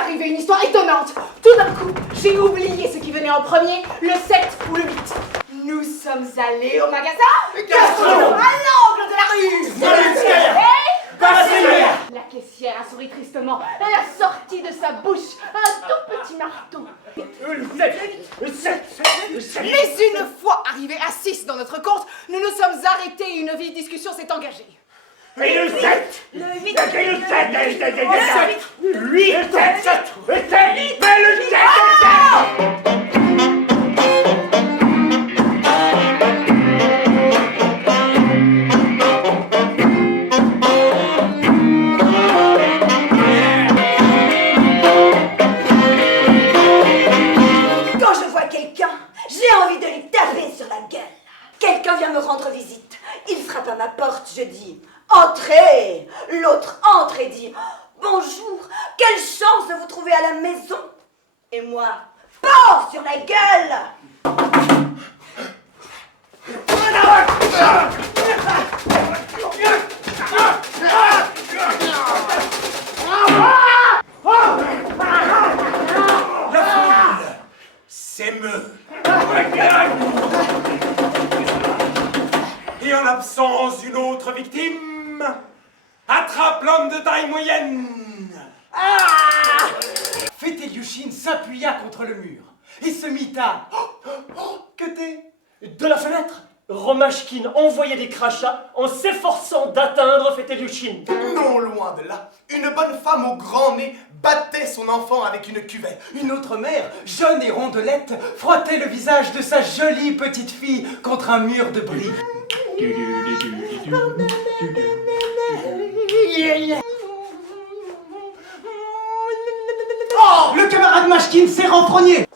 arrivé une histoire étonnante. Tout d'un coup, j'ai oublié ce qui venait en premier, le 7 ou le 8. Nous sommes allés au magasin Gastronome, à l'angle de la rue. La caissière a souri tristement. Elle a sorti de sa bouche un tout petit marteau. Mais une fois arrivés à 6 dans notre compte, nous nous sommes arrêtés et une vive discussion s'est engagée. Et le 7, Le 8, Quand je vois quelqu'un, j'ai envie de lui taper sur la gueule. Quelqu'un vient me rendre visite. Il frappe à ma porte, je dis « Entrez !» L'autre entre et dit « Bonjour, quelle chance de vous trouver à la maison !» Et moi, « Pan sur la gueule !» s'émeut. Et en l'absence d'une autre victime, attrape l'homme de taille moyenne. Fétéliouchine s'appuya contre le mur et se mit à... Que t'es? De la fenêtre, Romashkin envoyait des crachats en s'efforçant d'atteindre Fétéliouchine. Non loin de là, une bonne femme au grand nez battait son enfant avec une cuvette. Une autre mère, jeune et rondelette, frottait le visage de sa jolie petite fille contre un mur de briques. Oh, le camarade Mashkin s'est renfrogné.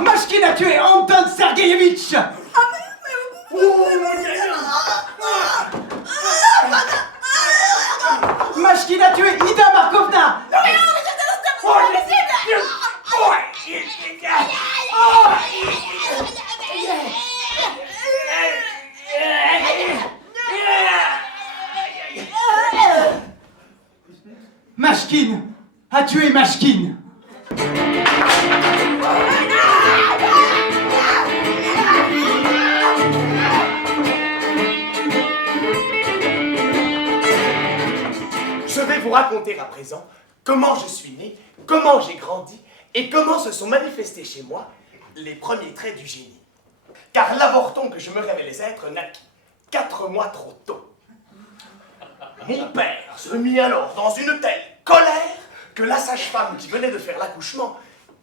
Mashkin a tué Anton Sergeyevitch. Mashkin a tué Ida Markovna. Mashkin a tué Mashkin. Je vais vous raconter à présent comment je suis né, comment j'ai grandi et comment se sont manifestés chez moi les premiers traits du génie. Car l'avorton que je me révélais être naquit 4 mois trop tôt. Mon père se mit alors dans une telle colère que la sage-femme qui venait de faire l'accouchement,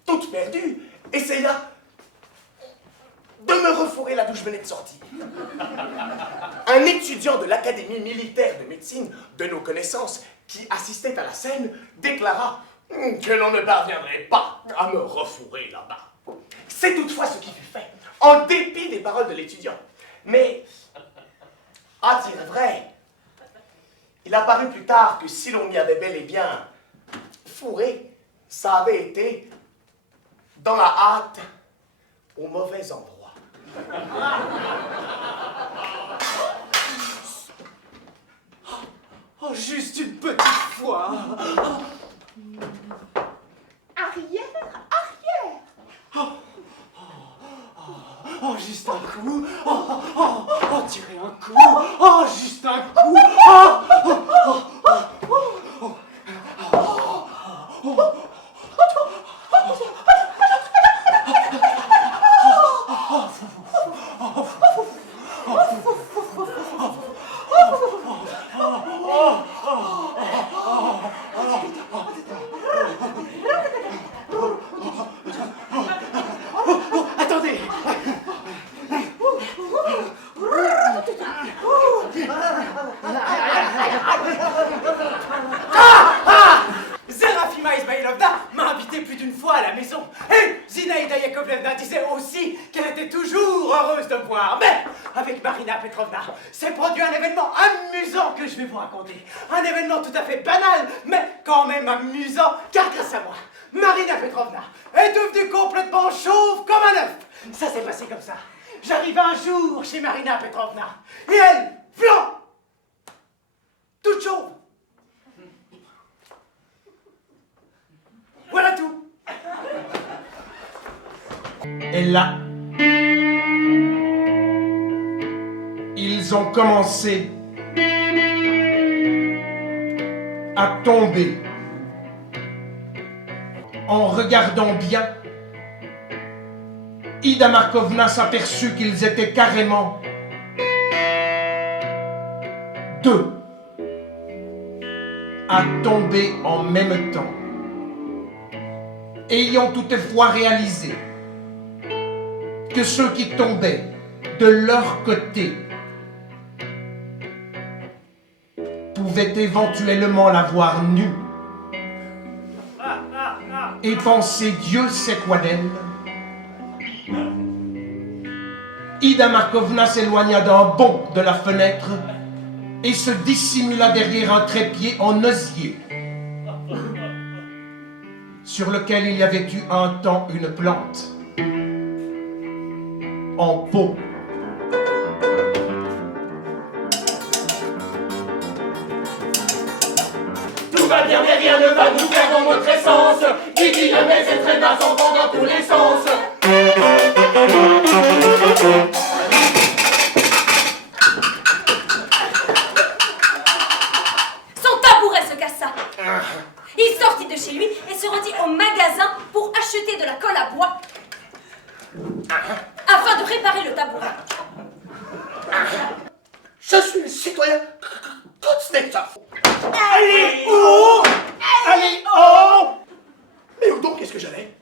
toute perdue, essaya de me refourrer là d'où je venais de sortir. Un étudiant de l'Académie militaire de médecine de nos connaissances qui assistait à la scène déclara que l'on ne parviendrait pas à me refourrer là-bas. C'est toutefois ce qui fut fait, en dépit des paroles de l'étudiant. Mais, à dire vrai, il apparut plus tard que si l'on m'y avait bel et bien fourré, ça avait été dans la hâte, au mauvais endroit. Oh, juste une petite fois. arrière. Oh, juste un coup. Oh, tirer un coup. Oh, juste un coup. Attendez! Zerafima Ismailovna m'a invité plus d'une fois à la maison. Et Zinaïda Yakovlevna disait aussi qu'elle était toujours heureuse de me voir. Mais avec Marina Petrovna, s'est produit un événement amusant que je vais vous raconter. Un événement tout à fait banal, mais quand même amusant, car grâce à moi, Marina Petrovna est devenue complètement chauve comme un œuf. Ça s'est passé comme ça. J'arrive un jour chez Marina Petrovna, et elle, flan, toute chauve, Voilà tout. Et là, ils ont commencé à tomber. En regardant bien, Ida Markovna s'aperçut qu'ils étaient carrément deux à tomber en même temps, ayant toutefois réalisé que ceux qui tombaient de leur côté pouvaient éventuellement la voir nue et penser Dieu sait quoi d'elle. Ida Markovna s'éloigna d'un bond de la fenêtre et se dissimula derrière un trépied en osier sur lequel il y avait eu un temps une plante en pot. Tout va bien mais rien ne va nous faire dans notre essence. Qui dit le mais c'est très bas, s'en vend dans tous les sens. Son tabouret se cassa. Il sortit de chez lui et se rendit au magasin pour acheter de la colle à bois afin de réparer le tabouret. Je suis le citoyen Kuznetsov. Allez, oh! Allez, oh! Mais où donc est-ce que j'allais?